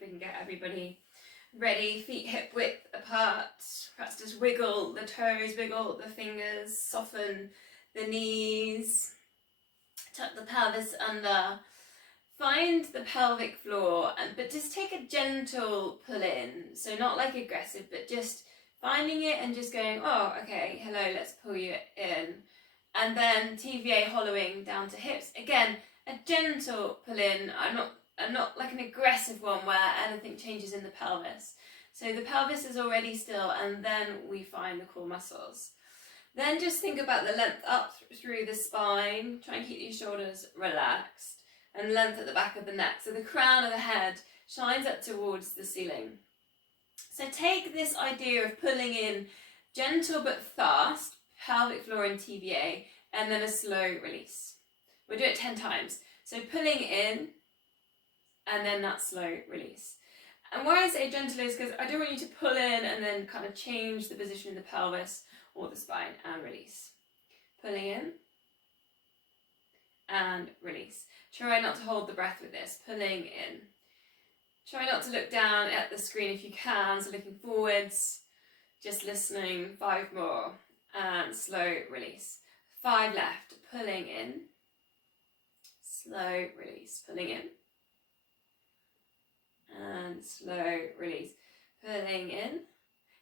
we can get everybody ready, feet hip width apart. Perhaps just wiggle the toes, wiggle the fingers, soften the knees, tuck the pelvis under. Find the pelvic floor, but just take a gentle pull in. So not like aggressive, but just finding it and just going, oh, okay, hello, let's pull you in. And then TVA hollowing down to hips. Again, a gentle pull in. I'm not like an aggressive one where anything changes in the pelvis. So the pelvis is already still, and then we find the core muscles. Then just think about the length up through the spine. Try and keep your shoulders relaxed. And length at the back of the neck. So the crown of the head shines up towards the ceiling. So take this idea of pulling in gentle but fast, pelvic floor and TVA, and then a slow release. We'll do it 10 times. So pulling in, and then that slow release. And why I say gentle is because I don't want you to pull in and then kind of change the position in the pelvis or the spine and release. Pulling in and release. Try not to hold the breath with this, pulling in. Try not to look down at the screen if you can, so looking forwards, just listening. 5 more, and slow release. 5 left, pulling in, slow release, pulling in, and slow release, pulling in.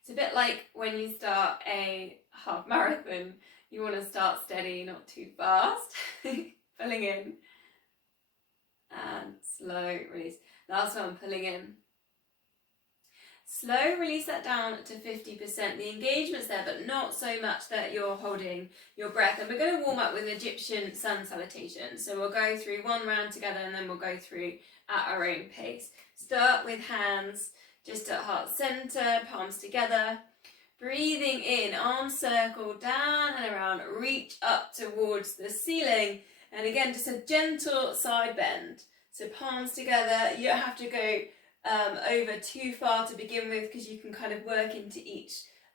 It's a bit like when you start a half marathon, you want to start steady, not too fast. Pulling in, and slow release. Last one, pulling in. Slow release that down to 50%. The engagement's there, but not so much that you're holding your breath. And we're going to warm up with Egyptian sun salutation. So we'll go through 1 round together, and then we'll go through at our own pace. Start with hands just at heart center, palms together. Breathing in, arms circle down and around, reach up towards the ceiling. And again, just a gentle side bend. So palms together. You don't have to go over too far to begin with, because you can kind of work into each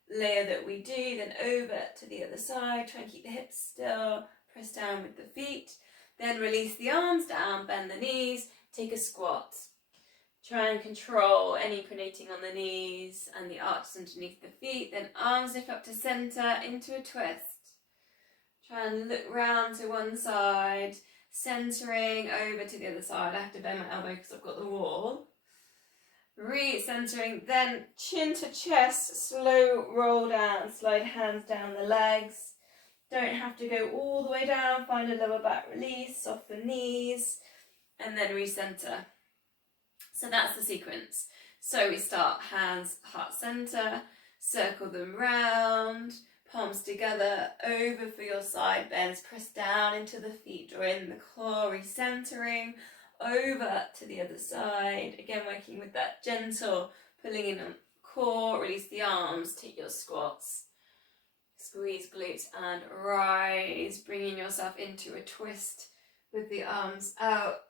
layer that we do. Then over to the other side. Try and keep the hips still. Press down with the feet. Then release the arms down, bend the knees. Take a squat. Try and control any pronating on the knees and the arches underneath the feet. Then arms lift up to center into a twist. Try and look round to one side, centering over to the other side. I have to bend my elbow because I've got the wall. Re-centering, then chin to chest, slow roll down, slide hands down the legs. Don't have to go all the way down. Find a lower back release, soften knees, and then re-center. So that's the sequence. So we start hands, heart center, circle them round, palms together, over for your side bends, press down into the feet, draw in the core, re-centering, over to the other side. Again, working with that gentle pulling in on core, release the arms, take your squats, squeeze glutes and rise, bringing yourself into a twist with the arms out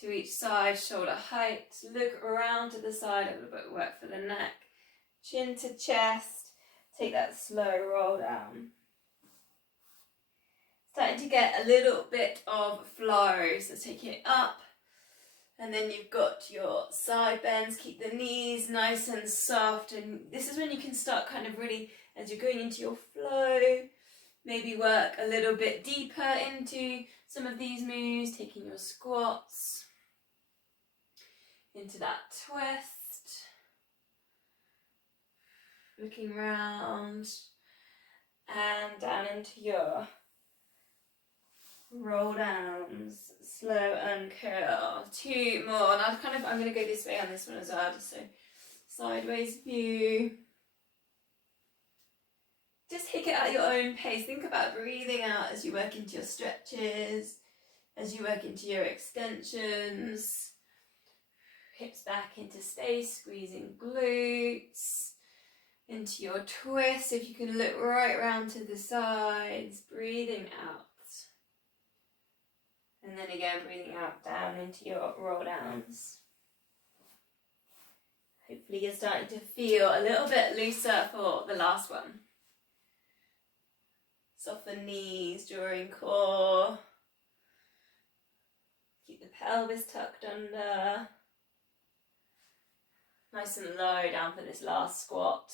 to each side, shoulder height. Look around to the side, a little bit of work for the neck, chin to chest. Take that slow roll down. Starting to get a little bit of flow, so take it up. And then you've got your side bends, keep the knees nice and soft. And this is when you can start kind of really, as you're going into your flow, maybe work a little bit deeper into some of these moves, taking your squats into that twist. Looking round and down into your roll downs, slow and curl. 2 more, and I'm going to go this way on this one as well, just so sideways view. Just take it at your own pace. Think about breathing out as you work into your stretches, as you work into your extensions. Hips back into space, squeezing glutes. Into your twist, if you can look right round to the sides, breathing out. And then again, breathing out down into your roll downs. Hopefully you're starting to feel a little bit looser for the last one. Soften knees, drawing core. Keep the pelvis tucked under. Nice and low down for this last squat.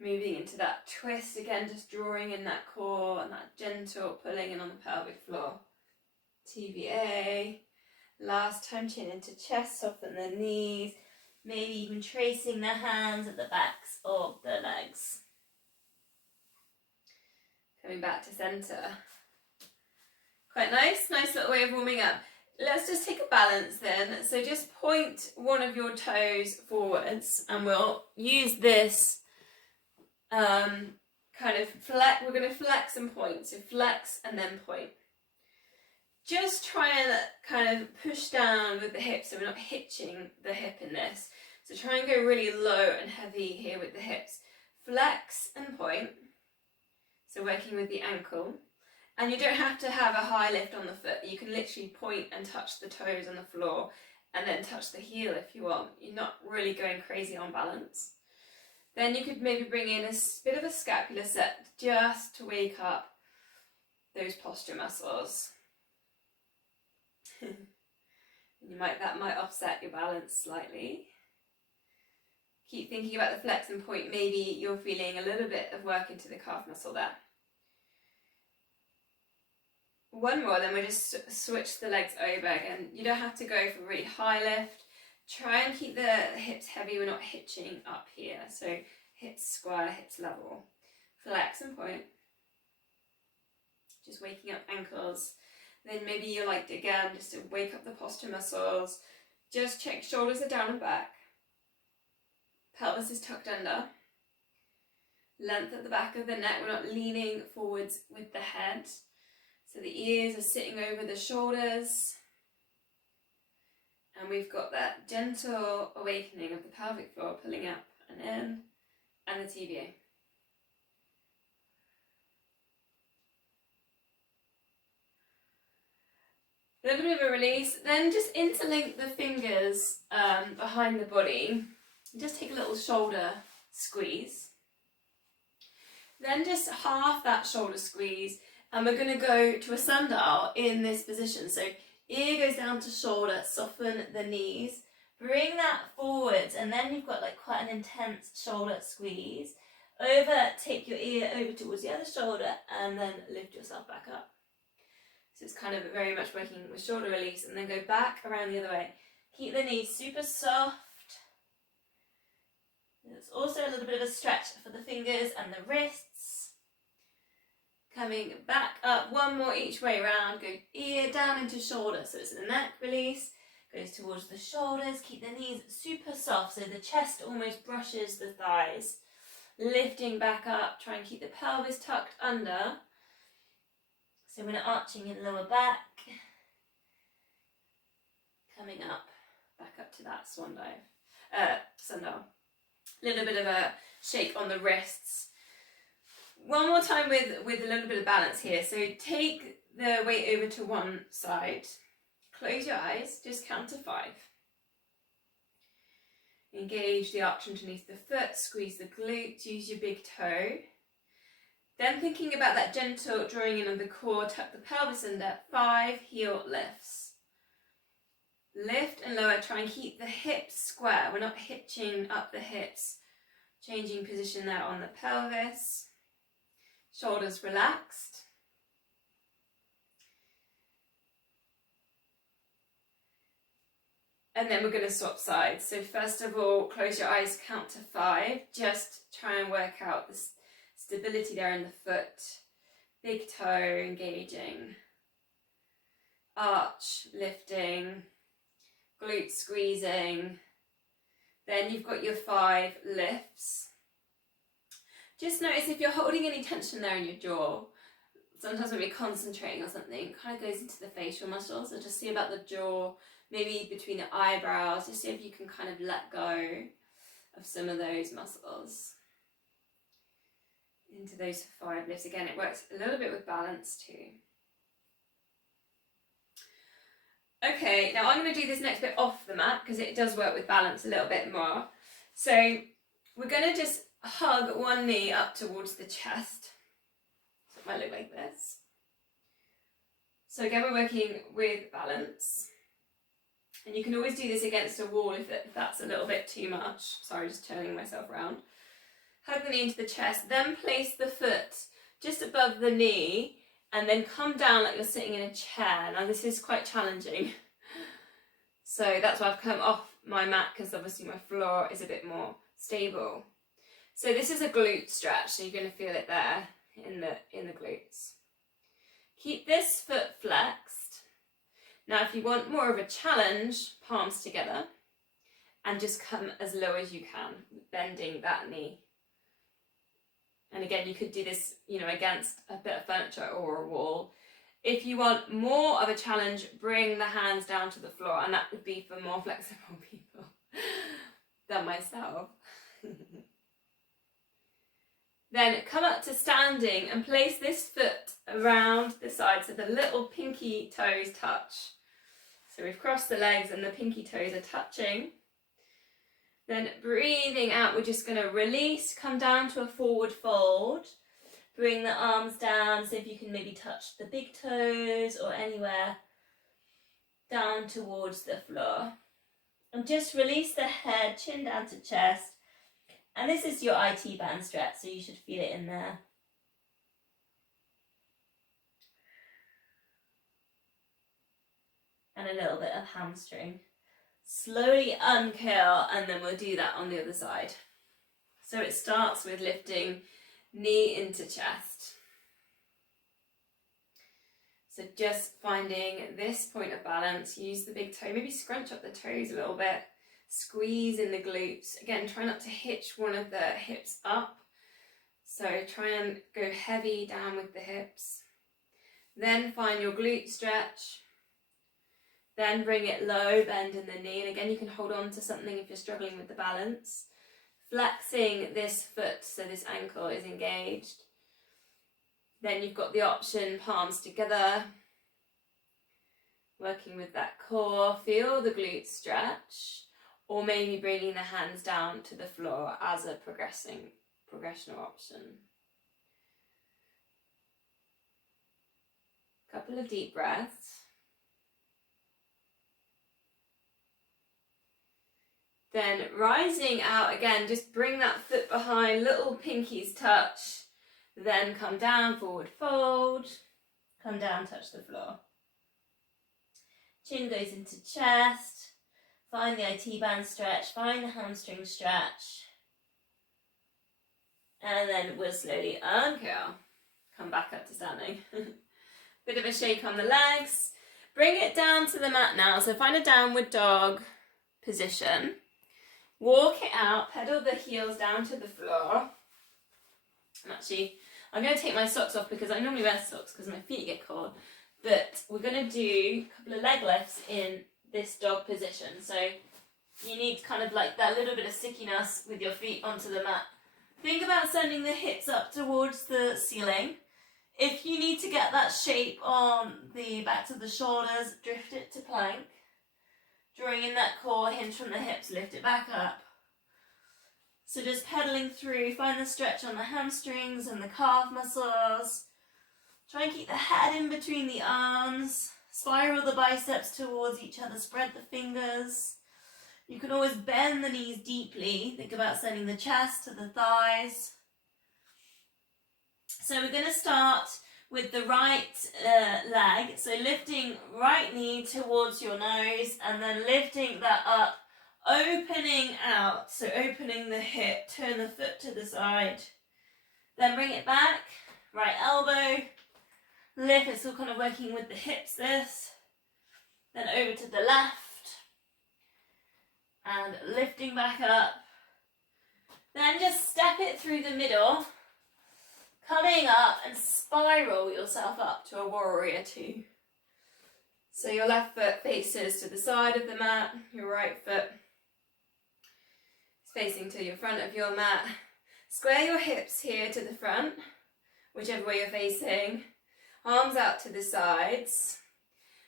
Moving into that twist again, just drawing in that core and that gentle pulling in on the pelvic floor. TVA. Last time, chin into chest, soften the knees. Maybe even tracing the hands at the backs of the legs. Coming back to centre. Quite nice little way of warming up. Let's just take a balance then. So just point one of your toes forwards and we'll use this kind of flex. We're going to flex and point. So flex and then point. Just try and kind of push down with the hip so we're not hitching the hip in this. So try and go really low and heavy here with the hips. Flex and point. So working with the ankle. And you don't have to have a high lift on the foot. You can literally point and touch the toes on the floor and then touch the heel if you want. You're not really going crazy on balance. Then you could maybe bring in a bit of a scapular set just to wake up those posture muscles. That might offset your balance slightly. Keep thinking about the flex and point. Maybe you're feeling a little bit of work into the calf muscle there. One more, then we just switch the legs over again. You don't have to go for a really high lift. Try and keep the hips heavy. We're not hitching up here. So hips square, hips level. Flex and point. Just waking up ankles. Then maybe you like it again, just to wake up the posture muscles. Just check shoulders are down and back. Pelvis is tucked under. Length at the back of the neck. We're not leaning forwards with the head. So the ears are sitting over the shoulders. And we've got that gentle awakening of the pelvic floor, pulling up and in, and the TVA. A little bit of a release. Then just interlink the fingers behind the body. Just take a little shoulder squeeze. Then just half that shoulder squeeze. And we're going to go to a sundial in this position. So ear goes down to shoulder, soften the knees. Bring that forwards and then you've got like quite an intense shoulder squeeze. Take your ear over towards the other shoulder and then lift yourself back up. So it's kind of very much working with shoulder release and then go back around the other way. Keep the knees super soft. There's also a little bit of a stretch for the fingers and the wrists. Coming back up, one more each way around, go ear down into shoulder, so it's the neck release, goes towards the shoulders, keep the knees super soft, so the chest almost brushes the thighs. Lifting back up, try and keep the pelvis tucked under, so we're not arching in lower back. Coming up, back up to that swan dive, sundial. A little bit of a shake on the wrists. One more time with a little bit of balance here. So take the weight over to one side. Close your eyes. Just count to 5. Engage the arch underneath the foot. Squeeze the glutes. Use your big toe. Then thinking about that gentle drawing in on the core. Tuck the pelvis under. 5 heel lifts. Lift and lower. Try and keep the hips square. We're not hitching up the hips. Changing position there on the pelvis. Shoulders relaxed. And then we're going to swap sides. So first of all, close your eyes, count to 5. Just try and work out the stability there in the foot. Big toe engaging. Arch lifting. Glutes squeezing. Then you've got your 5 lifts. Just notice if you're holding any tension there in your jaw. Sometimes when we're concentrating on something, it kind of goes into the facial muscles. So just see about the jaw, maybe between the eyebrows. Just see if you can kind of let go of some of those muscles. Into those 5 lifts. Again, it works a little bit with balance too. Okay, now I'm going to do this next bit off the mat because it does work with balance a little bit more. So we're going to just hug one knee up towards the chest. So it might look like this. So again, we're working with balance. And you can always do this against a wall if that's a little bit too much. Sorry, just turning myself around. Hug the knee into the chest, then place the foot just above the knee and then come down like you're sitting in a chair. Now this is quite challenging. So that's why I've come off my mat, because obviously my floor is a bit more stable. So this is a glute stretch, so you're going to feel it there in the glutes. Keep this foot flexed. Now if you want more of a challenge, palms together and just come as low as you can, bending that knee. And again, you could do this, against a bit of furniture or a wall. If you want more of a challenge, bring the hands down to the floor, and that would be for more flexible people than myself. Then come up to standing and place this foot around the side so the little pinky toes touch. So we've crossed the legs and the pinky toes are touching. Then breathing out, we're just going to release, come down to a forward fold. Bring the arms down, so if you can maybe touch the big toes or anywhere down towards the floor. And just release the head, chin down to chest. And this is your IT band stretch, so you should feel it in there. And a little bit of hamstring. Slowly uncurl, and then we'll do that on the other side. So it starts with lifting knee into chest. So just finding this point of balance, use the big toe, maybe scrunch up the toes a little bit, squeeze in the glutes. Again, try not to hitch one of the hips up. So try and go heavy down with the hips. Then find your glute stretch. Then bring it low, bend in the knee. And again, you can hold on to something if you're struggling with the balance. Flexing this foot so this ankle is engaged. Then you've got the option, palms together. Working with that core, feel the glute stretch. Or maybe bringing the hands down to the floor as a progressional option. Couple of deep breaths. Then rising out again, just bring that foot behind, little pinkies touch. Then come down, forward fold. Come down, touch the floor. Chin goes into chest. Find the IT band stretch, find the hamstring stretch. And then we'll slowly uncurl. Come back up to standing. Bit of a shake on the legs. Bring it down to the mat now. So find a downward dog position. Walk it out, pedal the heels down to the floor. And actually, I'm going to take my socks off because I normally wear socks because my feet get cold. But we're going to do a couple of leg lifts in this dog position. So you need kind of like that little bit of stickiness with your feet onto the mat. Think about sending the hips up towards the ceiling. If you need to get that shape on the backs of the shoulders, drift it to plank. Drawing in that core, hinge from the hips, lift it back up. So just pedaling through, find the stretch on the hamstrings and the calf muscles. Try and keep the head in between the arms. Spiral the biceps towards each other, spread the fingers. You can always bend the knees deeply. Think about sending the chest to the thighs. So we're going to start with the right leg. So lifting right knee towards your nose and then lifting that up, opening out. So opening the hip, turn the foot to the side. Then bring it back, right elbow. Lift, it's all kind of working with the hips this. Then over to the left. And lifting back up. Then just step it through the middle. Coming up and spiral yourself up to a warrior two. So your left foot faces to the side of the mat. Your right foot is facing to your front of your mat. Square your hips here to the front, whichever way you're facing. Arms out to the sides.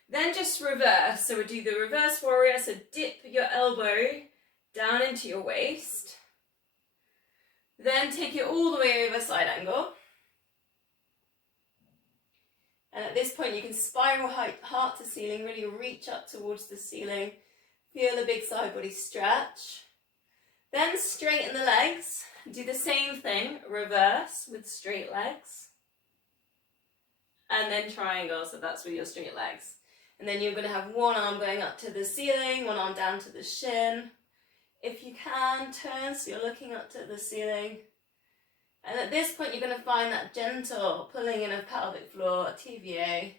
Then just reverse. So we do the reverse warrior. So dip your elbow down into your waist. Then take it all the way over side angle. And at this point you can spiral heart to ceiling, really reach up towards the ceiling. Feel a big side body stretch. Then straighten the legs. Do the same thing, reverse with straight legs. And then triangle, so that's with your straight legs. And then you're going to have one arm going up to the ceiling, one arm down to the shin. If you can, turn so you're looking up to the ceiling. And at this point, you're going to find that gentle pulling in of pelvic floor, TVA.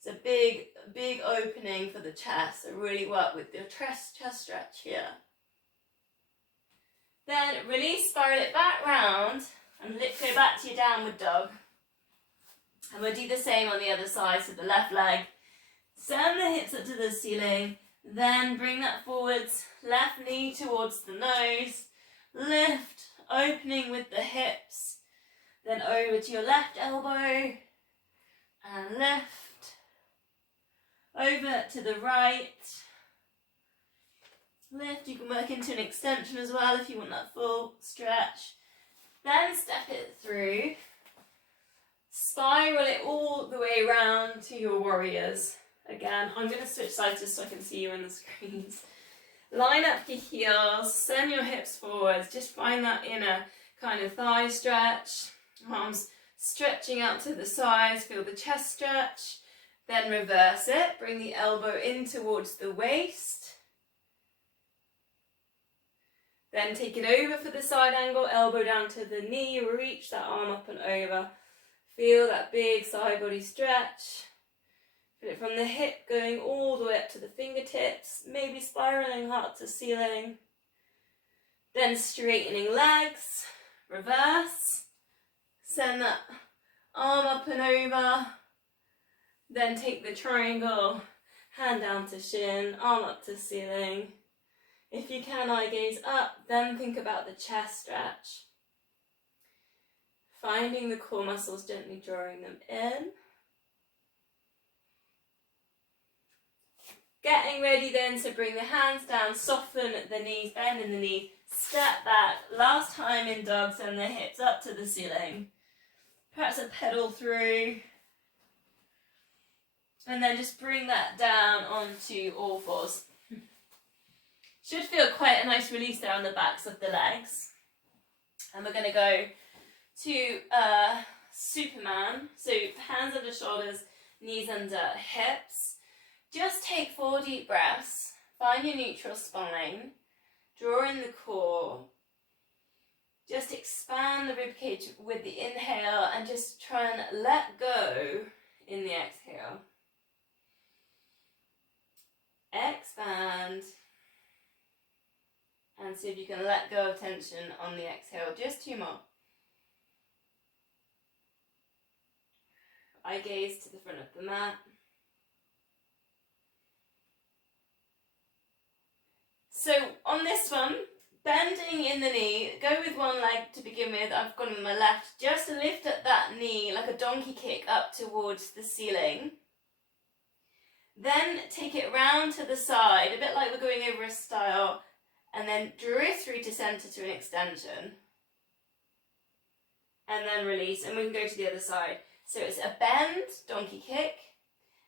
It's a big opening for the chest, so really work with your chest stretch here. Then release, spiral it back round, and go back to your downward dog. And we'll do the same on the other side, so the left leg. Send the hips up to the ceiling, then bring that forwards, left knee towards the nose, lift, opening with the hips, then over to your left elbow, and lift, over to the right, lift. You can work into an extension as well if you want that full stretch. Then step it through, spiral it all the way around to your warriors. Again, I'm going to switch sides just so I can see you on the screens. Line up your heels, send your hips forwards, just find that inner kind of thigh stretch. Arms stretching out to the sides, feel the chest stretch. Then reverse it, bring the elbow in towards the waist. Then take it over for the side angle, elbow down to the knee, reach that arm up and over. Feel that big side body stretch. Feel it from the hip going all the way up to the fingertips, maybe spiraling heart to ceiling. Then straightening legs, reverse. Send that arm up and over. Then take the triangle, hand down to shin, arm up to ceiling. If you can, eye gaze up, then think about the chest stretch. Finding the core muscles, gently drawing them in. Getting ready then to bring the hands down, soften the knees, bend in the knees, step back. Last time in dog, send the hips up to the ceiling. Perhaps a pedal through. And then just bring that down onto all fours. Should feel quite a nice release there on the backs of the legs. And we're going to go to Superman. So hands under shoulders, knees under hips. Just take 4 deep breaths, find your neutral spine, draw in the core, just expand the ribcage with the inhale and just try and let go in the exhale. Expand, and see if you can let go of tension on the exhale. Just 2 more. Eye gaze to the front of the mat. So on this one, bending in the knee, go with one leg to begin with. I've gone with my left. Just lift at that knee like a donkey kick up towards the ceiling. Then take it round to the side, a bit like we're going over a stile, and then drift through to centre to an extension. And then release, and we can go to the other side. So it's a bend, donkey kick,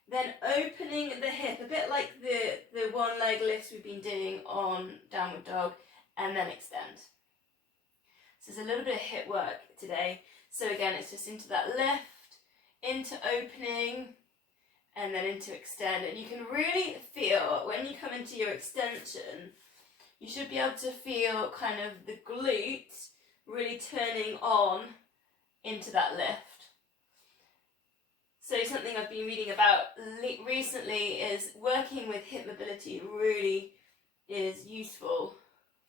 then opening the hip, a bit like the one leg lifts we've been doing on downward dog, and then extend. So there's a little bit of hip work today. So again, it's just into that lift, into opening, and then into extend. And you can really feel, when you come into your extension, you should be able to feel kind of the glutes really turning on into that lift. So something I've been reading about recently is working with hip mobility really is useful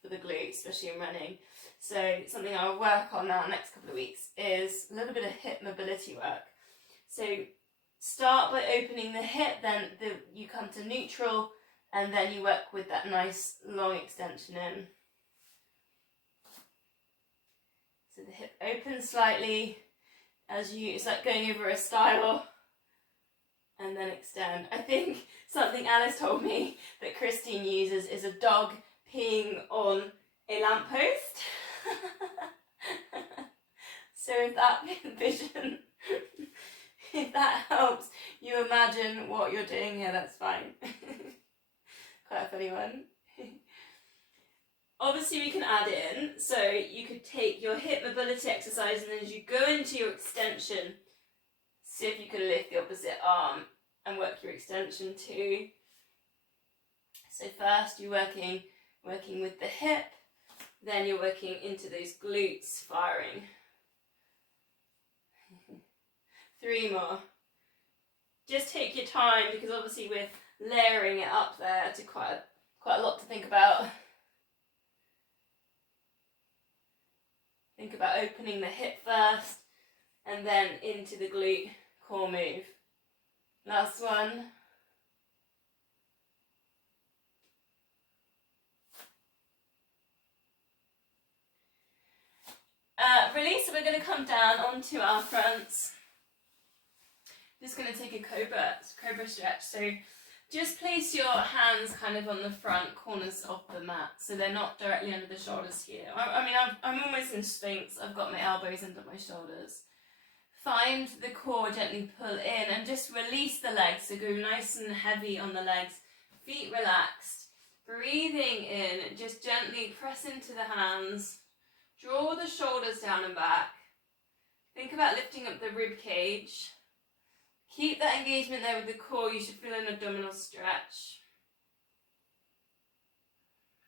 for the glutes, especially in running. So something I'll work on now the next couple of weeks is a little bit of hip mobility work. So start by opening the hip, then you come to neutral, and then you work with that nice long extension in. So the hip opens slightly as it's like going over a stile, and then extend. I think something Alice told me that Christine uses is a dog peeing on a lamppost. So if that vision, if that helps you imagine what you're doing here, that's fine. hurt anyone. Obviously we can add in, so you could take your hip mobility exercise and then as you go into your extension, see if you can lift the opposite arm and work your extension too. So first you're working with the hip, then you're working into those glutes, firing. 3 more. Just take your time because obviously we're layering it up there to quite a lot to think about. Think about opening the hip first and then into the glute core move. Last one. Release, so we're going to come down onto our fronts. Just going to take a cobra stretch. So just place your hands kind of on the front corners of the mat, so they're not directly under the shoulders here. I'm almost in Sphinx. I've got my elbows under my shoulders. Find the core, gently pull in, and just release the legs. So go nice and heavy on the legs. Feet relaxed. Breathing in, just gently press into the hands. Draw the shoulders down and back. Think about lifting up the rib cage. Keep that engagement there with the core. You should feel an abdominal stretch.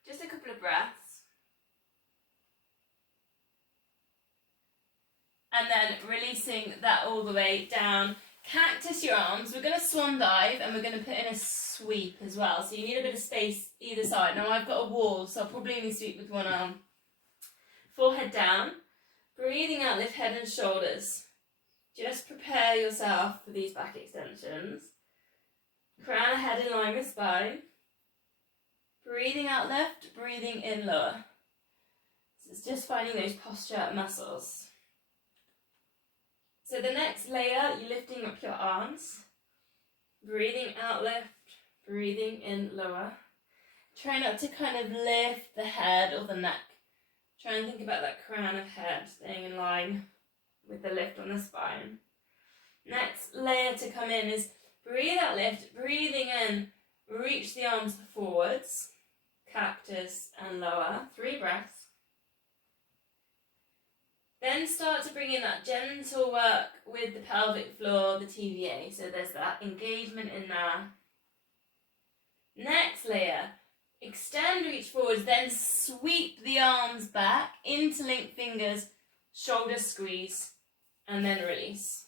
Just a couple of breaths. And then releasing that all the way down. Cactus your arms. We're going to swan dive and we're going to put in a sweep as well. So you need a bit of space either side. Now I've got a wall, so I'll probably only sweep with one arm. Forehead down. Breathing out, lift head and shoulders. Just prepare yourself for these back extensions. Crown of head in line with spine. Breathing out left, breathing in lower. So it's just finding those posture muscles. So the next layer, you're lifting up your arms. Breathing out left, breathing in lower. Try not to kind of lift the head or the neck. Try and think about that crown of head staying in line with the lift on the spine. Next layer to come in is breathe out, lift, breathing in, reach the arms forwards, cactus and lower, 3 breaths. Then start to bring in that gentle work with the pelvic floor, the TVA, so there's that engagement in there. Next layer, extend, reach forwards, then sweep the arms back, interlink fingers, shoulder squeeze, and then release.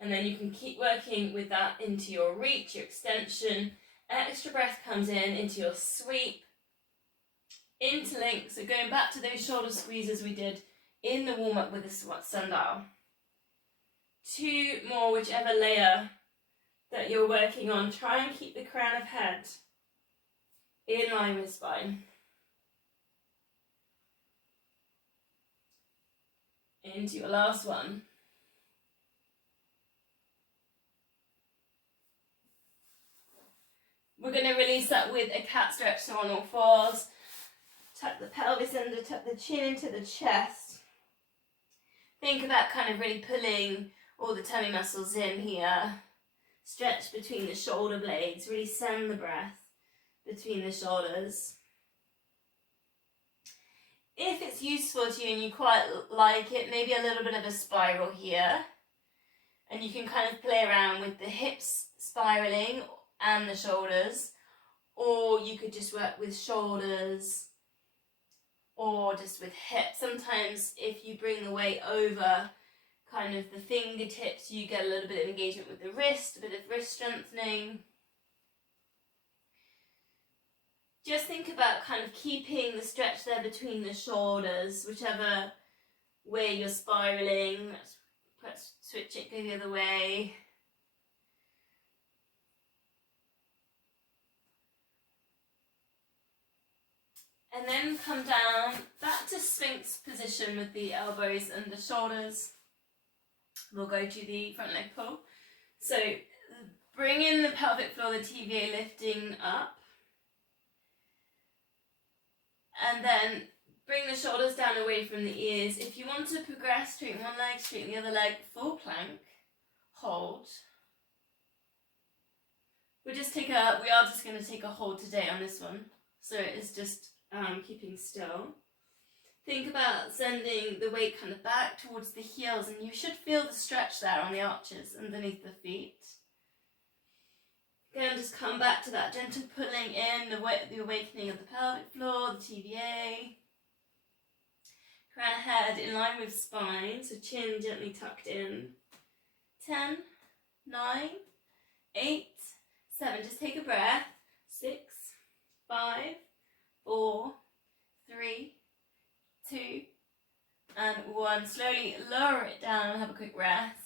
And then you can keep working with that into your reach, your extension. Extra breath comes in into your sweep. Interlink, so going back to those shoulder squeezes we did in the warm-up with the sundial. 2 more, whichever layer that you're working on. Try and keep the crown of head in line with spine. Into your last one. We're going to release that with a cat stretch, so on all fours. Tuck the pelvis under, tuck the chin into the chest. Think about kind of really pulling all the tummy muscles in here. Stretch between the shoulder blades, really send the breath between the shoulders. If it's useful to you and you quite like it, maybe a little bit of a spiral here. And you can kind of play around with the hips spiraling and the shoulders. Or you could just work with shoulders or just with hips. Sometimes if you bring the weight over kind of the fingertips, you get a little bit of engagement with the wrist, a bit of wrist strengthening. Just think about kind of keeping the stretch there between the shoulders, whichever way you're spiraling. Let's switch it, go the other way. And then come down back to Sphinx position with the elbows and the shoulders. We'll go to the front leg pull. So bring in the pelvic floor, the TVA lifting up. And then bring the shoulders down away from the ears. If you want to progress, straighten one leg, straighten the other leg, full plank, hold. we are just going to take a hold today on this one. So it's just keeping still. Think about sending the weight kind of back towards the heels, and you should feel the stretch there on the arches underneath the feet. Again, just come back to that gentle pulling in, the awakening of the pelvic floor, the TVA. Crown of head in line with spine, so chin gently tucked in. 10, 9, 8, 7. Just take a breath. 6, 5, 4, 3, 2, and 1. Slowly lower it down and have a quick rest.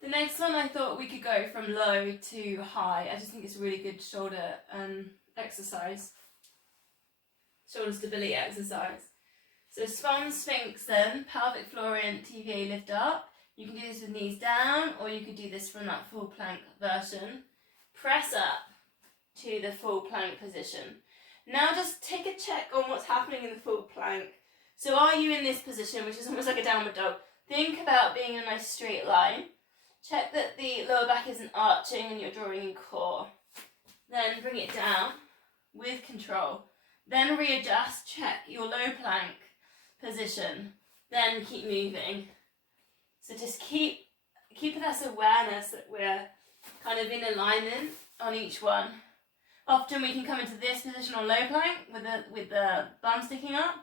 The next one, I thought we could go from low to high. I just think it's a really good shoulder exercise. Shoulder stability exercise. So swan sphinx then, pelvic floor in, TVA lift up. You can do this with knees down, or you could do this from that full plank version. Press up to the full plank position. Now just take a check on what's happening in the full plank. So are you in this position, which is almost like a downward dog? Think about being in a nice straight line. Check that the lower back isn't arching and you're drawing in core. Then bring it down with control. Then readjust, check your low plank position. Then keep moving. So just keep this awareness that we're kind of in alignment on each one. Often we can come into this position on low plank with the bum sticking up.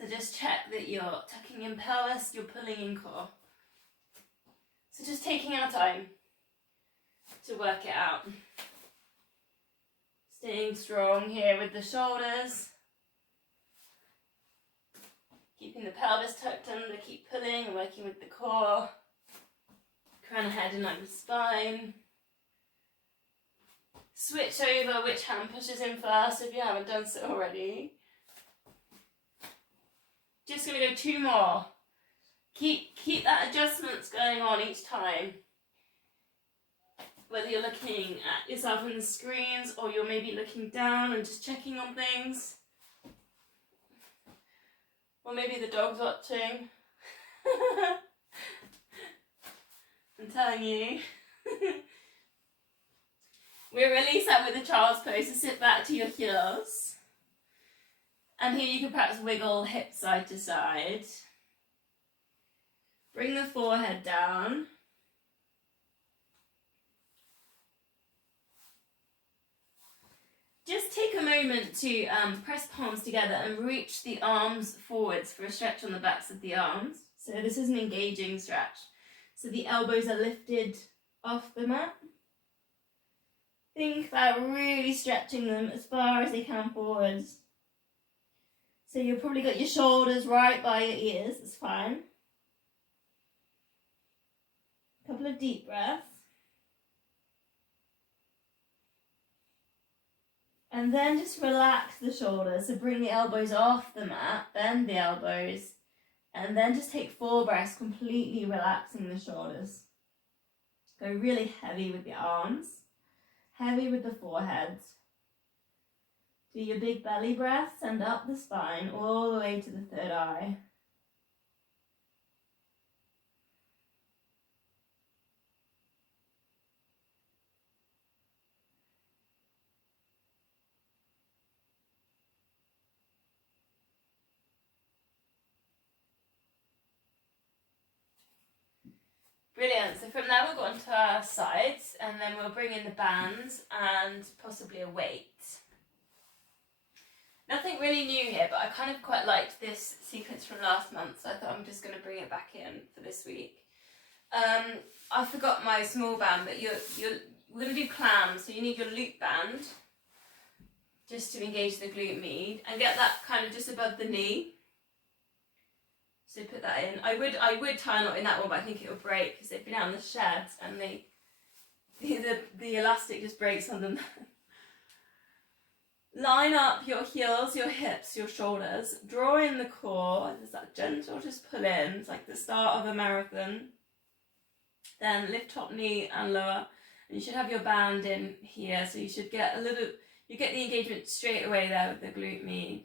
So just check that you're tucking in pelvis, you're pulling in core. So just taking our time to work it out. Staying strong here with the shoulders. Keeping the pelvis tucked under, keep pulling and working with the core. Crown of head in line with spine. Switch over which hand pushes in first if you haven't done so already. Just going to go 2 more. Keep that adjustments going on each time. Whether you're looking at yourself on the screens or you're maybe looking down and just checking on things. Or maybe the dog's watching. I'm telling you. We release that with the child's pose, so sit back to your heels. And here you can perhaps wiggle hips side to side. Bring the forehead down. Just take a moment to press palms together and reach the arms forwards for a stretch on the backs of the arms. So this is an engaging stretch. So the elbows are lifted off the mat. Think about really stretching them as far as they can forwards. So you've probably got your shoulders right by your ears, it's fine. A couple of deep breaths. And then just relax the shoulders. So bring the elbows off the mat, bend the elbows, and then just take 4 breaths, completely relaxing the shoulders. Go really heavy with the arms, heavy with the forehead. Do your big belly breath, send up the spine all the way to the third eye. Brilliant. So from there we'll go onto our sides and then we'll bring in the bands and possibly a weight. Nothing really new here, but I kind of quite liked this sequence from last month, so I thought I'm just going to bring it back in for this week. I forgot my small band, but we're going to do clams, so you need your loop band just to engage the glute med and get that kind of just above the knee. So put that in. I would tie a knot in that one, but I think it will break because they've been out in the sheds and the elastic just breaks on them. Line up your heels, your hips, your shoulders. Draw in the core. There's that gentle just pull in. It's like the start of a marathon. Then lift top knee and lower. And you should have your band in here. So you should get you get the engagement straight away there with the glute med.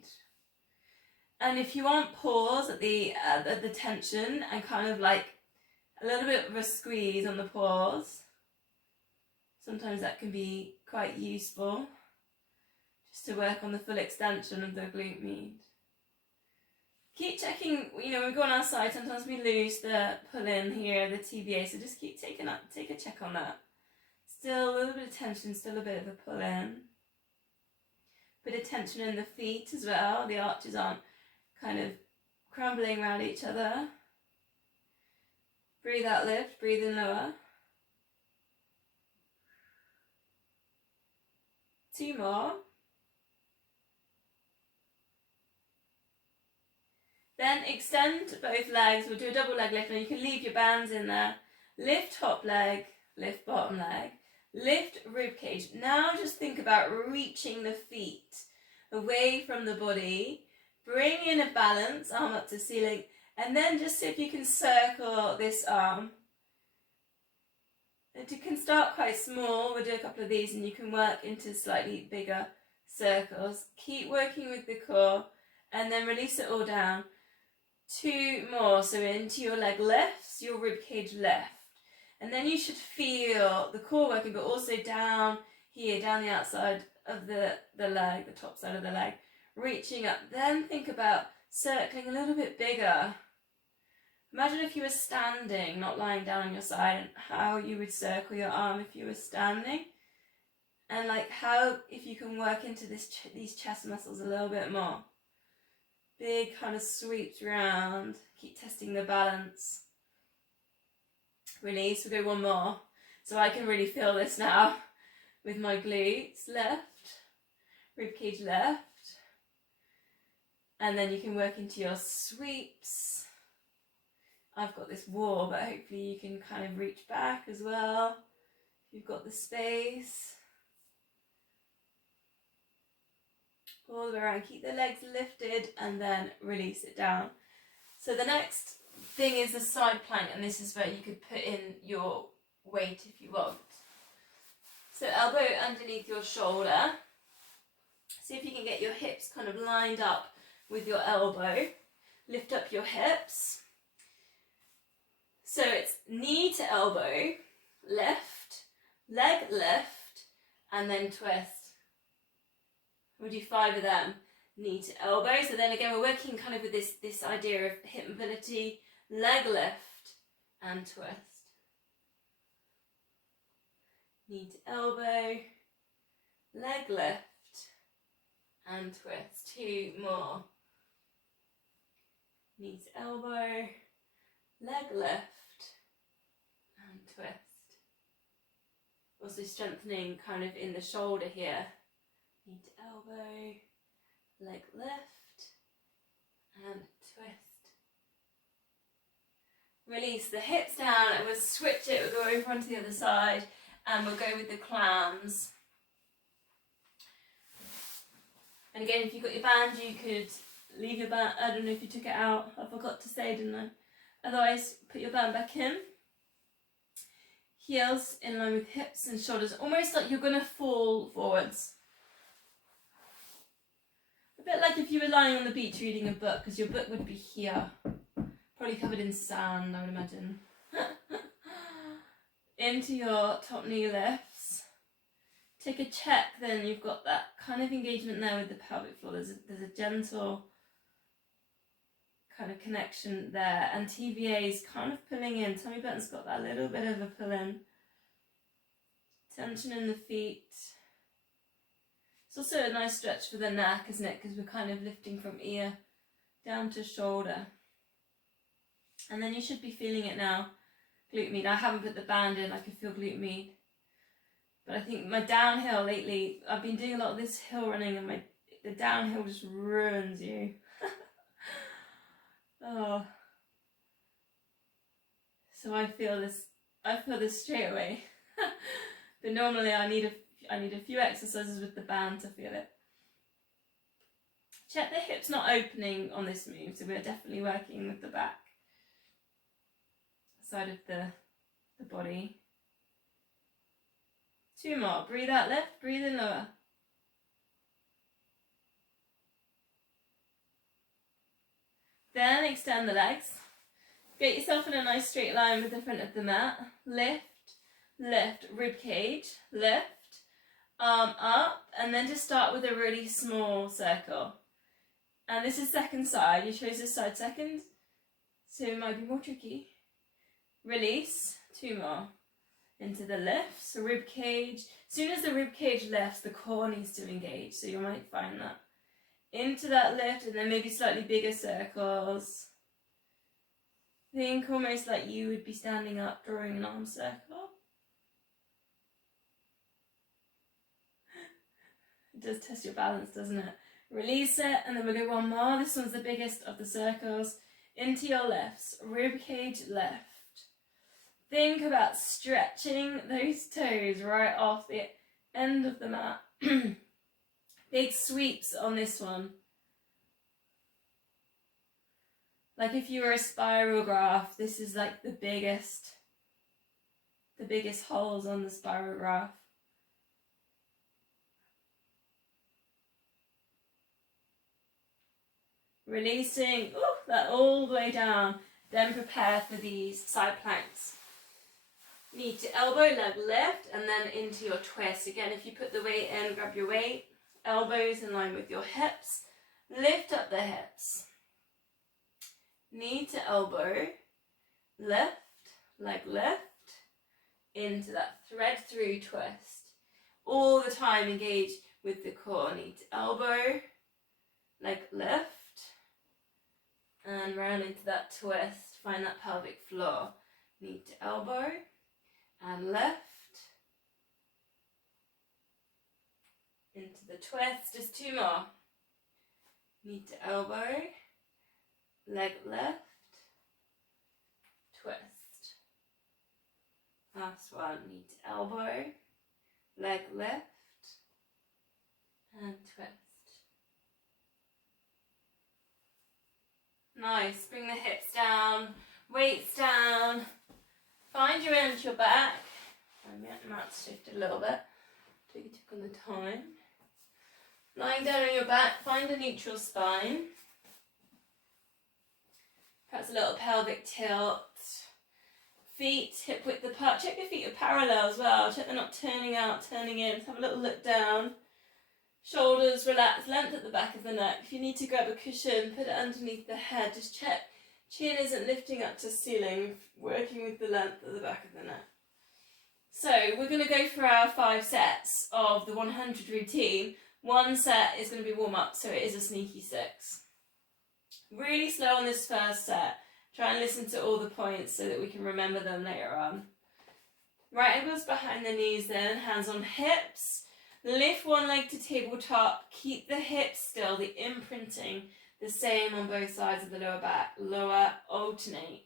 And if you want pause at the tension and kind of like a little bit of a squeeze on the pause. Sometimes that can be quite useful, just to work on the full extension of the glute med. Keep checking, you know, when we go on our side, sometimes we lose the pull in here, the TVA, so just keep take a check on that. Still a little bit of tension, still a bit of a pull in. Bit of tension in the feet as well, the arches aren't kind of crumbling around each other. Breathe out, lift, breathe in, lower. 2 more. Then extend both legs. We'll do a double leg lift. Now you can leave your bands in there. Lift top leg, lift bottom leg, lift rib cage. Now just think about reaching the feet away from the body. Bring in a balance, arm up to ceiling, and then just see if you can circle this arm. You can start quite small. We'll do a couple of these and you can work into slightly bigger circles. Keep working with the core and then release it all down. 2 more, so into your leg lifts, your rib cage left. And then you should feel the core working, but also down here, down the outside of the leg, the top side of the leg, reaching up. Then think about circling a little bit bigger. Imagine if you were standing, not lying down on your side, and how you would circle your arm if you were standing. And like how, if you can work into these chest muscles a little bit more. Big kind of sweeps round. Keep testing the balance. Release. We'll go 1 more. So I can really feel this now with my glutes. Left. Ribcage left. And then you can work into your sweeps. I've got this wall, but hopefully you can kind of reach back as well. If you've got the space. All the way around, keep the legs lifted and then release it down. So the next thing is the side plank, and this is where you could put in your weight if you want. So elbow underneath your shoulder. See if you can get your hips kind of lined up with your elbow. Lift up your hips. So it's knee to elbow, lift, leg lift, and then twist. We'll do 5 of them, knee to elbow. So then again, we're working kind of with this idea of hip mobility, leg lift and twist. Knee to elbow, leg lift and twist. 2 more. Knee to elbow, leg lift and twist. Also strengthening kind of in the shoulder here. Knee to elbow, leg lift and twist. Release the hips down and we'll switch it. We'll go over onto the other side and we'll go with the clams. And again, if you've got your band, you could leave your band. I don't know if you took it out. I forgot to say, didn't I? Otherwise, put your band back in. Heels in line with hips and shoulders, almost like you're going to fall forwards. A bit like if you were lying on the beach reading a book, because your book would be here. Probably covered in sand, I would imagine. Into your top knee lifts. Take a check, then you've got that kind of engagement there with the pelvic floor. There's a gentle kind of connection there, and TVA is kind of pulling in. Tummy button's got that little bit of a pull in. Tension in the feet. It's also a nice stretch for the neck, isn't it? Because we're kind of lifting from ear down to shoulder. And then you should be feeling it now. Glute med. I haven't put the band in, I can feel glute med. But I think my downhill lately, I've been doing a lot of this hill running and the downhill just ruins you. Oh. So I feel this straight away. But normally I need a few exercises with the band to feel it. Check the hips not opening on this move, so we're definitely working with the back side of the body. 2 more. Breathe out, lift, breathe in, lower. Then extend the legs. Get yourself in a nice straight line with the front of the mat. Lift, lift, rib cage, lift, arm up, and then just start with a really small circle. And this is second side. You chose this side second, so it might be more tricky. Release, 2 more. Into the lift, so rib cage. As soon as the rib cage lifts, the core needs to engage, so you might find that. Into that lift, and then maybe slightly bigger circles. Think almost like you would be standing up, drawing an arm circle. It does test your balance, doesn't it? Release it, and then we'll go one more. This one's the biggest of the circles. Into your lifts, rib cage lift. Think about stretching those toes right off the end of the mat. Big sweeps on this one. Like if you were a spiral graph, this is like the biggest holes on the spiral graph. Releasing that all the way down. Then prepare for these side planks. Knee to elbow, leg lift, and then into your twist. Again, if you put the weight in, grab your weight. Elbows in line with your hips. Lift up the hips. Knee to elbow, lift, leg lift, into that thread through twist. All the time engage with the core. Knee to elbow, leg lift, and round into that twist. Find that pelvic floor. Knee to elbow, and lift, into the twist. Just 2 more. Knee to elbow, leg lift, twist. Last one, knee to elbow, leg lift, and twist. Nice, bring the hips down, weights down, find your end, your back. My mat's shifted a little bit, take a tick on the time. Lying down on your back, find a neutral spine. Perhaps a little pelvic tilt. Feet hip width apart. Check your feet are parallel as well. Check they're not turning out, turning in. Have a little look down. Shoulders relaxed, length at the back of the neck. If you need to grab a cushion, put it underneath the head. Just check chin isn't lifting up to ceiling, working with the length at the back of the neck. So we're going to go for our 5 sets of the 100 routine. 1 set is going to be warm up, so it is a sneaky 6. Really slow on this first set. Try and listen to all the points so that we can remember them later on. Right elbows behind the knees then, hands on hips. Lift one leg to tabletop. Keep the hips still, the imprinting the same on both sides of the lower back. Lower, alternate.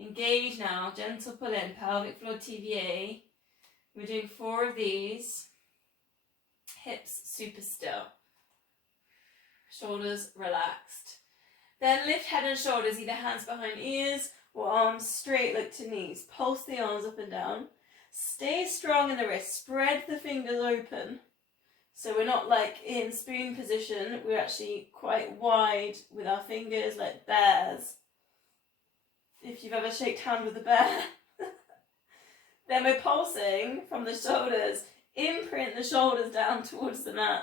Engage now, gentle pull in, pelvic floor TVA. We're doing 4 of these. Hips super still. Shoulders relaxed. Then lift head and shoulders, either hands behind ears or arms straight, look to knees. Pulse the arms up and down. Stay strong in the wrist. Spread the fingers open. So we're not like in spoon position. We're actually quite wide with our fingers like bears. If you've ever shaken hand with a bear. Then we're pulsing from the shoulders. Imprint the shoulders down towards the mat.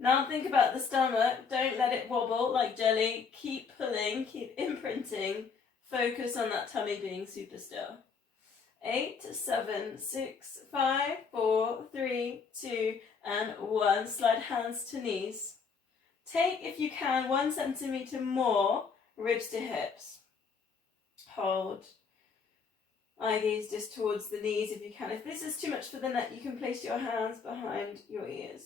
Now think about the stomach. Don't let it wobble like jelly. Keep pulling, keep imprinting. Focus on that tummy being super still. 8, 7, 6, 5, 4, 3, 2, and 1. Slide hands to knees. Take, if you can, 1 centimetre more ribs to hips. Hold. Eye gaze just towards the knees if you can. If this is too much for the neck, you can place your hands behind your ears.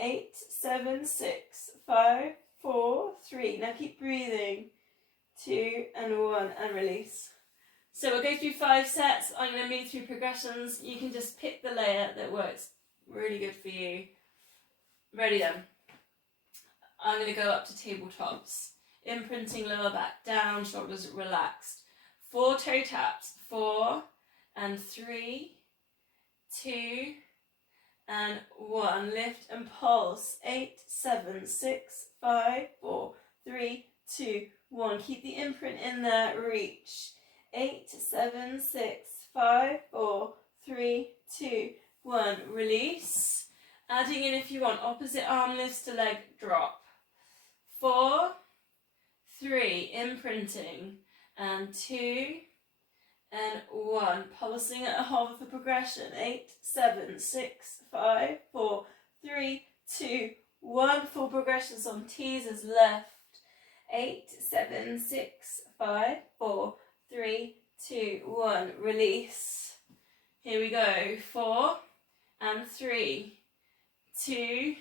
8, 7, 6, 5, 4, 3. Now keep breathing. 2 and 1 and release. So we'll go through 5 sets. I'm going to move through progressions. You can just pick the layer that works really good for you. Ready then. I'm going to go up to tabletops. Imprinting lower back down, shoulders relaxed. 4 toe taps. 4 and 3, 2 and 1. Lift and pulse. 8, 7, 6, 5, 4, 3, 2, 1. Keep the imprint in there. Reach. 8, 7, 6, 5, 4, 3, 2, 1. Release. Adding in, if you want, opposite arm lifts to leg drop. 4, 3, imprinting, and 2, and 1. Pulsing at a hover for progression. 8, 7, 6, 5, 4, 3, 2, 1. Full progressions on teasers left. 8, 7, 6, 5, 4, 3, 2, 1. Release. Here we go. 4 and 3, 2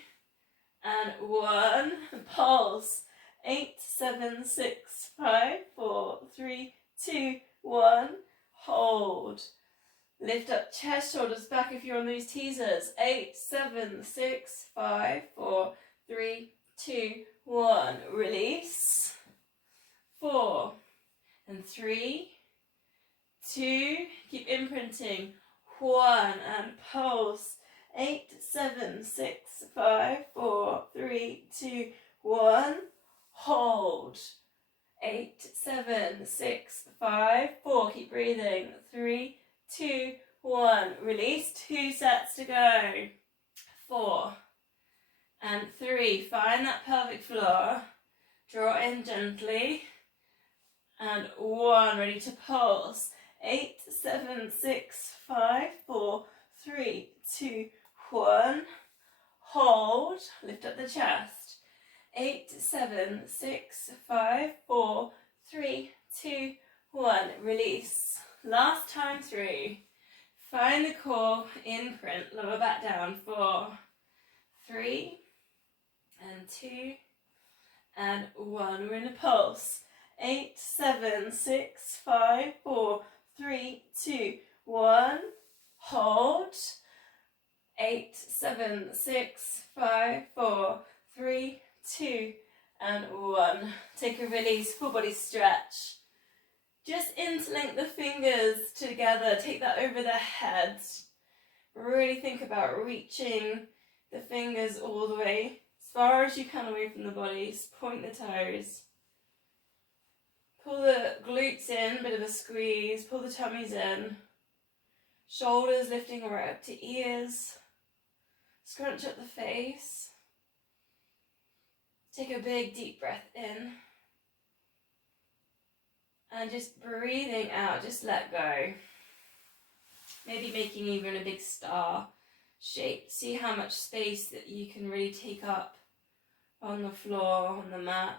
and 1. Pulse. 8, 7, 6, 5, 4, 3, 2, 1. Hold. Lift up chest, shoulders back if you're on these teasers. 8, 7, 6, 5, 4, 3, 2, 1. Release. 4 and 3, 2. Keep imprinting. 1 and pulse. 8, 7, 6, 5, 4, 3, 2, 1. Hold. 8, 7, 6, 5, 4. Keep breathing. 3, 2, 1. Release. 2 sets to go. 4 and 3. Find that pelvic floor. Draw in gently. And 1. Ready to pulse. 8, 7, 6, 5, 4, 3, 2, 1. Hold. Lift up the chest. 8, 7, 6, 5, 4, 3, 2, 1. Release. Last time through. Find the core, imprint, lower back down. 4, 3, and 2, and 1. We're in a pulse. 8, 7, 6, 5, 4, 3, 2, 1. Hold. 8, 7, 6, 5, 4, 3, 2, and 1. Take a release, full body stretch. Just interlink the fingers together. Take that over the head. Really think about reaching the fingers all the way as far as you can away from the body. Point the toes. Pull the glutes in, bit of a squeeze. Pull the tummies in. Shoulders lifting right up to ears. Scrunch up the face. Take a big deep breath in. And just breathing out, just let go. Maybe making even a big star shape. See how much space that you can really take up on the floor, on the mat.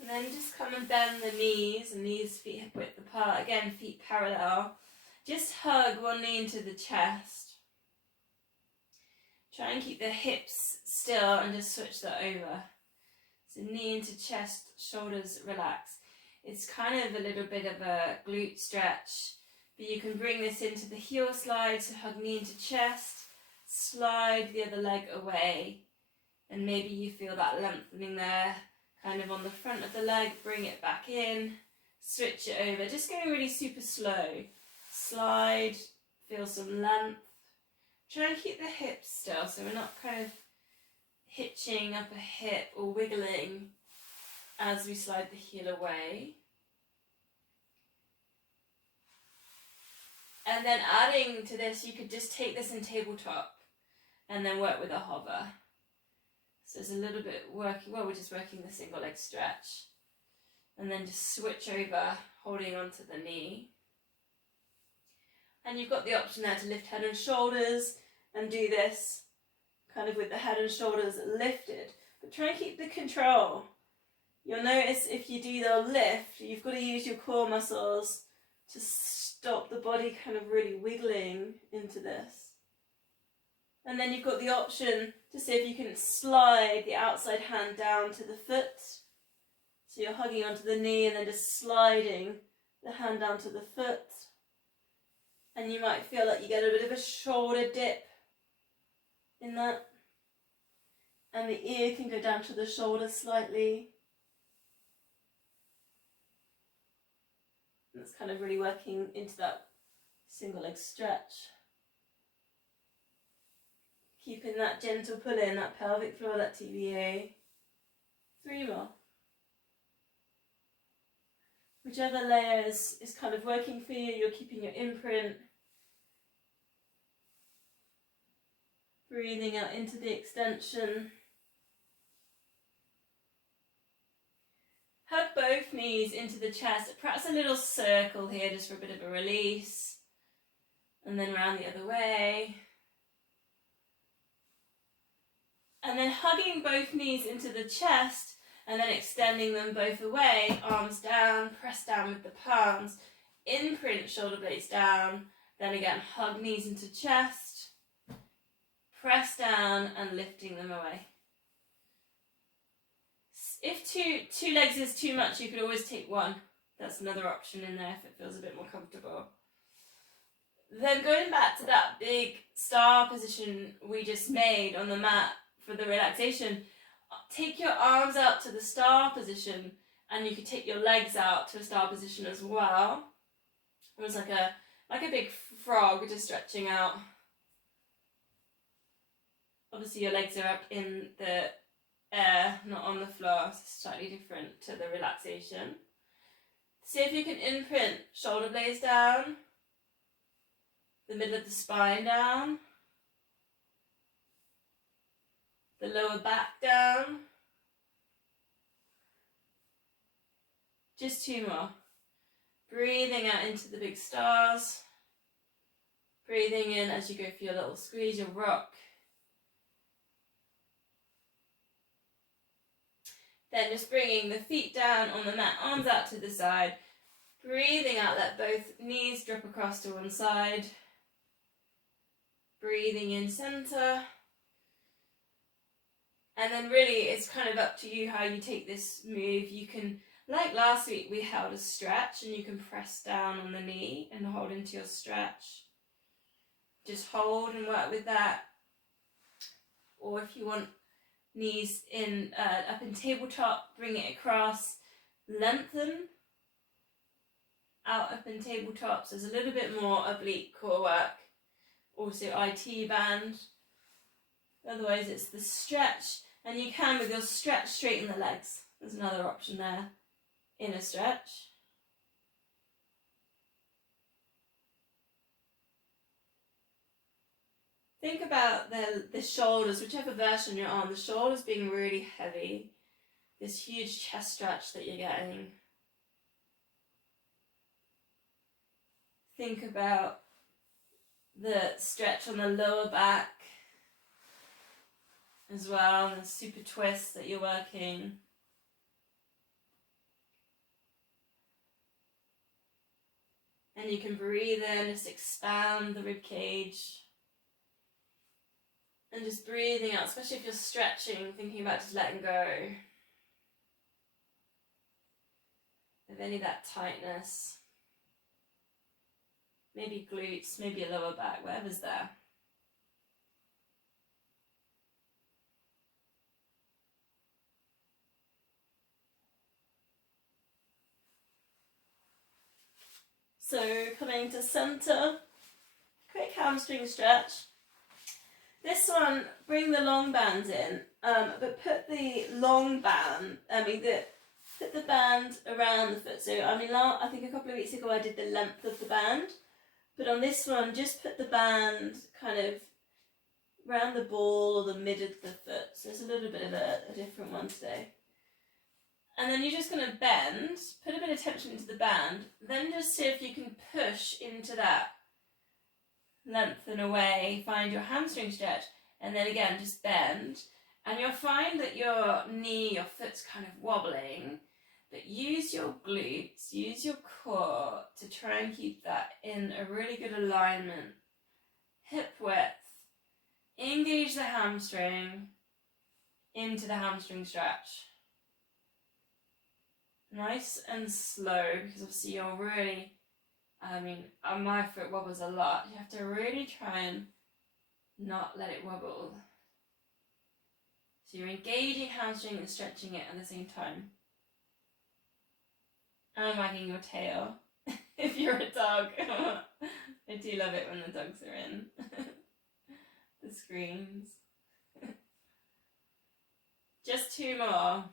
And then just come and bend the knees, and knees, feet hip width apart. Again, feet parallel. Just hug one knee into the chest. Try and keep the hips still and just switch that over. So knee into chest, shoulders relax. It's kind of a little bit of a glute stretch, but you can bring this into the heel slide. So hug knee into chest, slide the other leg away, and maybe you feel that lengthening there. Kind of on the front of the leg, bring it back in, switch it over, just going really super slow. Slide, feel some length. Try and keep the hips still, so we're not kind of hitching up a hip or wiggling as we slide the heel away. And then adding to this, you could just take this in tabletop and then work with a hover. So there's a little bit working, well, we're just working the single leg stretch. And then just switch over, holding onto the knee. And you've got the option there to lift head and shoulders and do this kind of with the head and shoulders lifted. But try and keep the control. You'll notice if you do the lift, you've got to use your core muscles to stop the body kind of really wiggling into this. And then you've got the option to see if you can slide the outside hand down to the foot. So you're hugging onto the knee and then just sliding the hand down to the foot. And you might feel like you get a bit of a shoulder dip in that. And the ear can go down to the shoulder slightly. And it's kind of really working into that single leg stretch. Keeping that gentle pull in, that pelvic floor, that TVA. 3 more. Whichever layer is kind of working for you, you're keeping your imprint. Breathing out into the extension. Hug both knees into the chest. Perhaps a little circle here just for a bit of a release. And then round the other way. And then hugging both knees into the chest and then extending them both away. Arms down, press down with the palms. Imprint shoulder blades down. Then again, hug knees into chest. Press down and lifting them away. If two legs is too much, you could always take one. That's another option in there if it feels a bit more comfortable. Then going back to that big star position we just made on the mat for the relaxation, take your arms out to the star position and you could take your legs out to a star position as well. Almost like a big frog just stretching out. Obviously your legs are up in the air, not on the floor, so it's slightly different to the relaxation. See if you can imprint shoulder blades down, the middle of the spine down, the lower back down. Just 2 more. Breathing out into the big stars. Breathing in as you go for your little squeeze, your rock. Then just bringing the feet down on the mat, arms out to the side. Breathing out, let both knees drop across to one side. Breathing in center. And then really it's kind of up to you how you take this move. You can, like last week, we held a stretch and you can press down on the knee and hold into your stretch. Just hold and work with that. Or if you want knees in up in tabletop, bring it across, lengthen, out up in tabletop, so there's a little bit more oblique core work. Also IT band, otherwise it's the stretch, and you can with your stretch straighten the legs. There's another option there, in a stretch. Think about the shoulders, whichever version you're on, the shoulders being really heavy. This huge chest stretch that you're getting. Think about the stretch on the lower back as well, and the super twist that you're working. And you can breathe in, just expand the rib cage. And just breathing out, especially if you're stretching, thinking about just letting go of any of that tightness. Maybe glutes, maybe a lower back, whatever's there. So coming to center, quick hamstring stretch. This one, bring the long bands in, but put the long band, put the band around the foot. So, I think a couple of weeks ago I did the length of the band, but on this one, just put the band kind of around the ball or the mid of the foot. So it's a little bit of a different one today. And then you're just going to bend, put a bit of tension into the band, then just see if you can push into that. Lengthen away, find your hamstring stretch, and then again just bend, and you'll find that your knee, your foot's kind of wobbling, but use your glutes, use your core to try and keep that in a really good alignment. Hip width, engage the hamstring into the hamstring stretch. Nice and slow, because obviously you're really, on my foot wobbles a lot. You have to really try and not let it wobble. So you're engaging hamstring and stretching it at the same time. And wagging your tail if you're a dog. I do love it when the dogs are in. the screens. Just 2 more.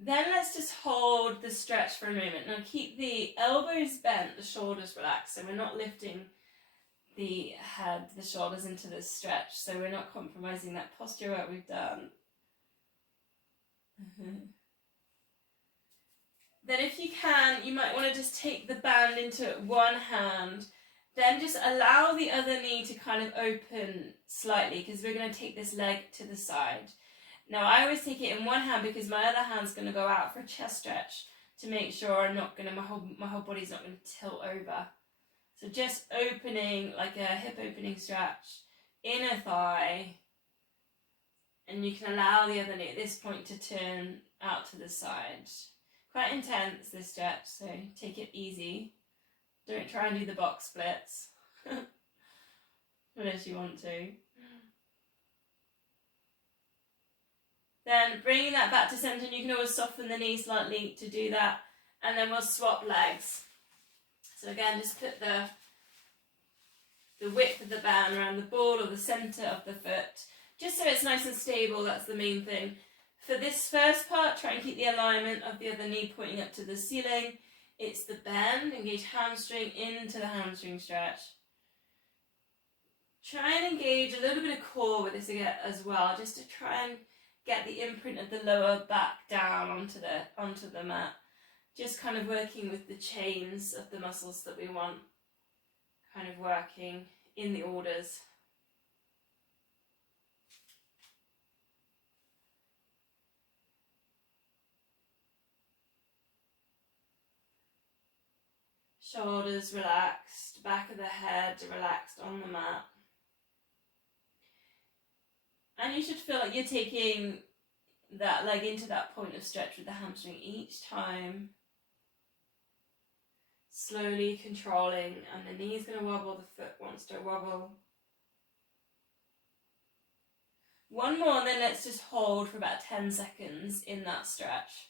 Then let's just hold the stretch for a moment. Now keep the elbows bent, the shoulders relaxed, so we're not lifting the head, the shoulders into the stretch, so we're not compromising that posture work we've done. Then if you can, you might want to just take the band into one hand, then just allow the other knee to kind of open slightly, because we're going to take this leg to the side. Now I always take it in one hand because my other hand's going to go out for a chest stretch to make sure I'm not going to, my whole body's not going to tilt over. So just opening, like a hip opening stretch, inner thigh, and you can allow the other knee at this point to turn out to the side. Quite intense, this stretch, so take it easy. Don't try and do the box splits, unless you want to. Then bringing that back to centre, and you can always soften the knee slightly to do that, and then we'll swap legs. So again, just put the width of the band around the ball or the centre of the foot, just so it's nice and stable. That's the main thing. For this first part, try and keep the alignment of the other knee pointing up to the ceiling. It's the bend, engage hamstring into the hamstring stretch. Try and engage a little bit of core with this again as well, just to try and get the imprint of the lower back down onto the mat. Just kind of working with the chains of the muscles that we want, kind of working in the orders. Shoulders relaxed, back of the head relaxed on the mat. And you should feel like you're taking that leg into that point of stretch with the hamstring each time. Slowly controlling, and the knee's going to wobble, the foot wants to wobble. One more, and then let's just hold for about 10 seconds in that stretch.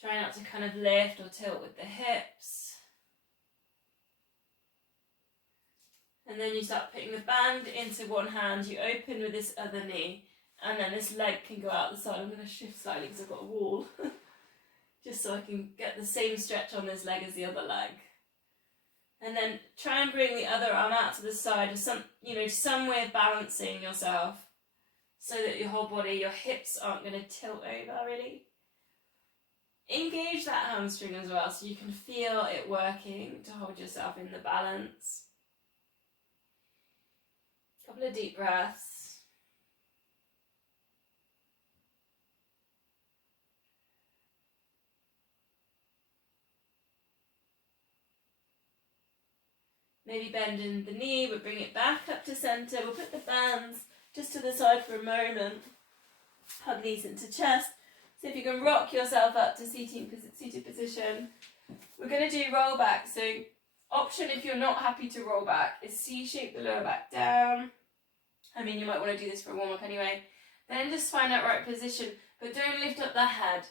Try not to kind of lift or tilt with the hips. And then you start putting the band into one hand, you open with this other knee, and then this leg can go out the side. I'm going to shift slightly because I've got a wall. Just so I can get the same stretch on this leg as the other leg. And then try and bring the other arm out to the side, or some way of balancing yourself so that your whole body, your hips aren't going to tilt over really. Engage that hamstring as well so you can feel it working to hold yourself in the balance. Couple of deep breaths. Maybe bend in the knee, we'll bring it back up to centre. We'll put the bands just to the side for a moment. Hug knees into chest. So if you can rock yourself up to seated position. We're going to do roll back. So option, if you're not happy to roll back, is C-shape the lower back down. I mean, you might want to do this for a warm-up anyway. Then just find that right position, but don't lift up the head.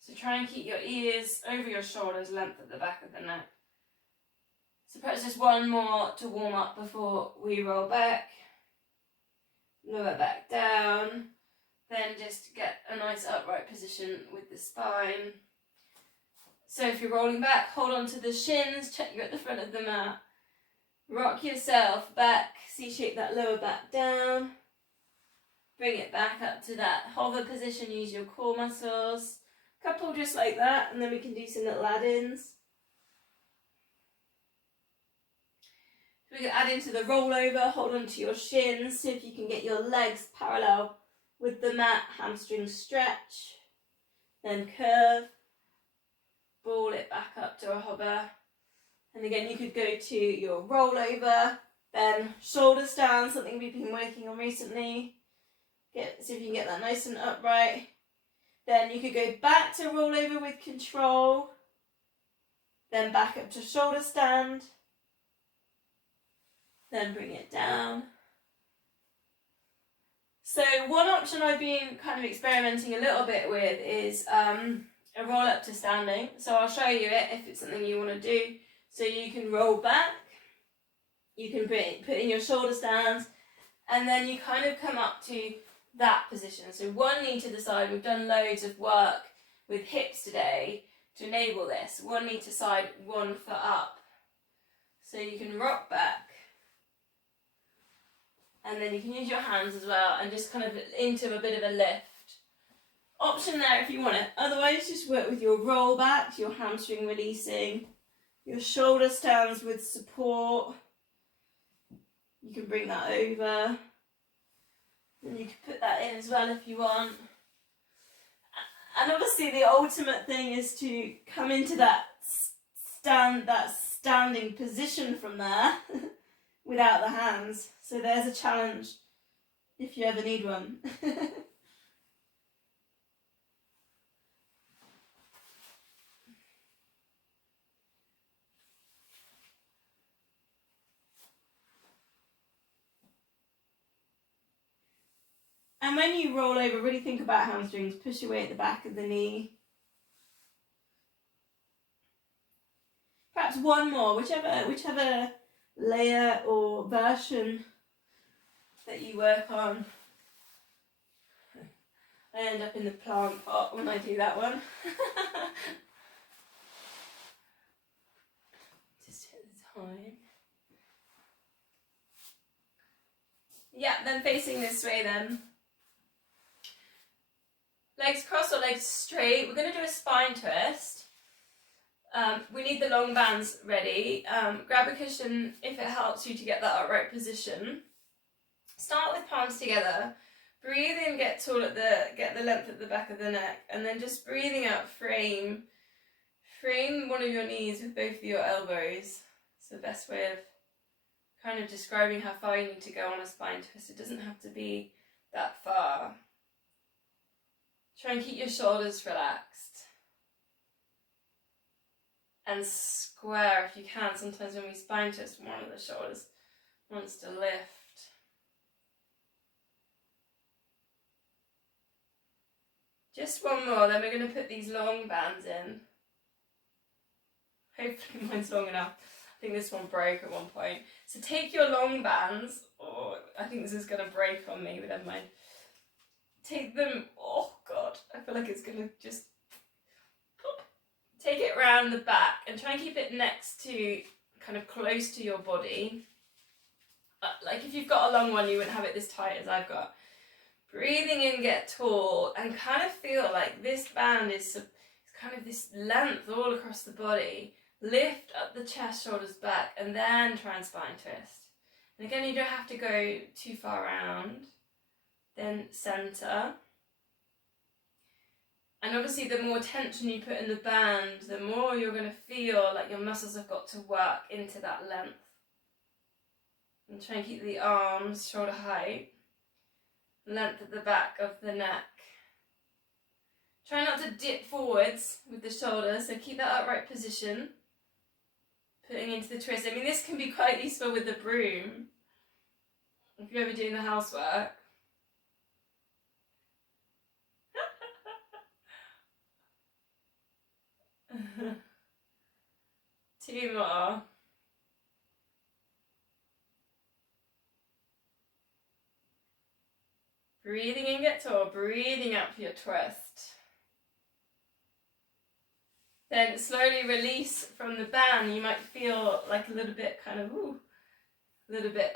So try and keep your ears over your shoulders, length at the back of the neck. So perhaps just one more to warm up before we roll back. Lower back down. Then just get a nice upright position with the spine. So if you're rolling back, hold on to the shins, check you're at the front of the mat. Rock yourself back, C-shape that lower back down. Bring it back up to that hover position, use your core muscles. Couple just like that, and then we can do some little add-ins. We can add into the rollover, hold on to your shins, see if you can get your legs parallel with the mat, hamstring stretch, then curve, ball it back up to a hover. And again, you could go to your rollover, then shoulders down, something we've been working on recently. See if you can get that nice and upright. Then you could go back to rollover with control, then back up to shoulder stand. Then bring it down. So one option I've been kind of experimenting a little bit with is a roll up to standing. So I'll show you it if it's something you want to do. So you can roll back, you can put in your shoulder stands, and then you kind of come up to that position. So one knee to the side. We've done loads of work with hips today to enable this. One knee to side, 1 foot up. So you can rock back. And then you can use your hands as well and just kind of into a bit of a lift. Option there if you want it. Otherwise, just work with your roll back, your hamstring releasing, your shoulder stands with support. You can bring that over. And you can put that in as well if you want. And obviously the ultimate thing is to come into that standing position from there without the hands. So there's a challenge if you ever need one. And when you roll over, really think about hamstrings. Push your weight at the back of the knee. Perhaps one more, whichever layer or version that you work on. I end up in the plant pot when I do that one. Just hit the time. Yeah, then facing this way then. Legs crossed or legs straight. We're going to do a spine twist. We need the long bands ready. Grab a cushion if it helps you to get that upright position. Start with palms together. Breathe in, get tall get the length at the back of the neck, and then just breathing out, frame one of your knees with both of your elbows. It's the best way of kind of describing how far you need to go on a spine twist. It doesn't have to be that far. Try and keep your shoulders relaxed. And square if you can. Sometimes when we spine twist, one of the shoulders wants to lift. Just one more, then we're going to put these long bands in. Hopefully mine's long enough. I think this one broke at one point. So take your long bands, I think this is going to break on me, but never mind. Take them, oh God, I feel like it's going to just pop. Take it round the back and try and keep it next to, kind of close to your body. Like if you've got a long one, you wouldn't have it this tight as I've got. Breathing in, get tall, and kind of feel like this band is kind of this length all across the body. Lift up the chest, shoulders back, and then try and spine twist. And again, you don't have to go too far around. Then center. And obviously the more tension you put in the band, the more you're going to feel like your muscles have got to work into that length. And try and keep the arms shoulder height. Length at the back of the neck. Try not to dip forwards with the shoulders, so keep that upright position. Putting into the twist. I mean, this can be quite useful with the broom. If you're ever doing the housework. Two more. Breathing in, get tall. Breathing out for your twist. Then slowly release from the band. You might feel like a little bit kind of, a little bit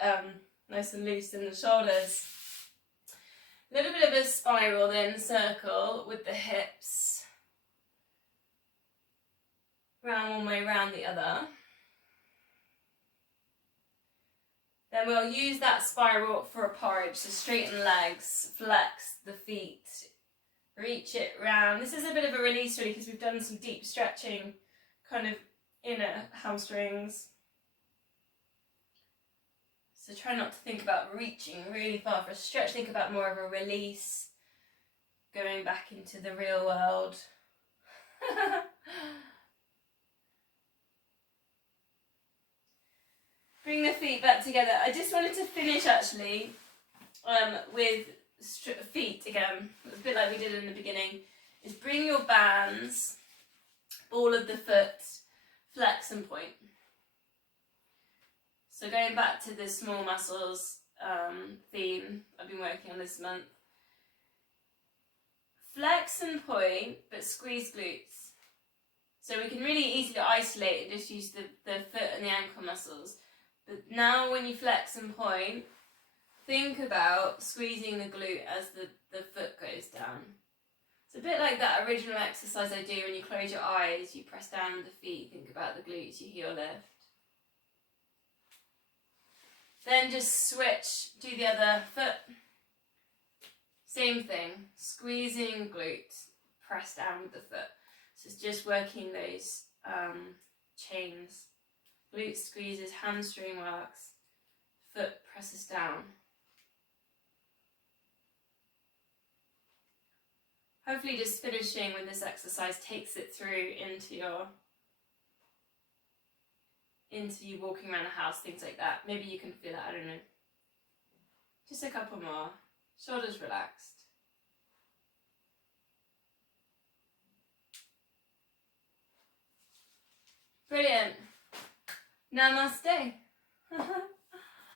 nice and loose in the shoulders. A little bit of a spiral then, circle with the hips. Round one way, round the other. Then we'll use that spiral for a porridge. So straighten legs, flex the feet, reach it round. This is a bit of a release really because we've done some deep stretching kind of inner hamstrings. So try not to think about reaching really far for a stretch. Think about more of a release, going back into the real world. Bring the feet back together. I just wanted to finish actually with feet again, a bit like we did in the beginning, is bring your bands, ball of the foot, flex and point. So going back to the small muscles theme I've been working on this month. Flex and point, but squeeze glutes. So we can really easily isolate and just use the foot and the ankle muscles. But now when you flex and point, think about squeezing the glute as the foot goes down. It's a bit like that original exercise I do when you close your eyes, you press down with the feet, think about the glutes, you heel lift. Then just switch, do the other foot. Same thing, squeezing glutes, press down with the foot. So it's just working those chains. Glute squeezes, hamstring works, foot presses down. Hopefully just finishing with this exercise takes it through into you walking around the house, things like that. Maybe you can feel it, I don't know. Just a couple more. Shoulders relaxed. Brilliant. Namaste.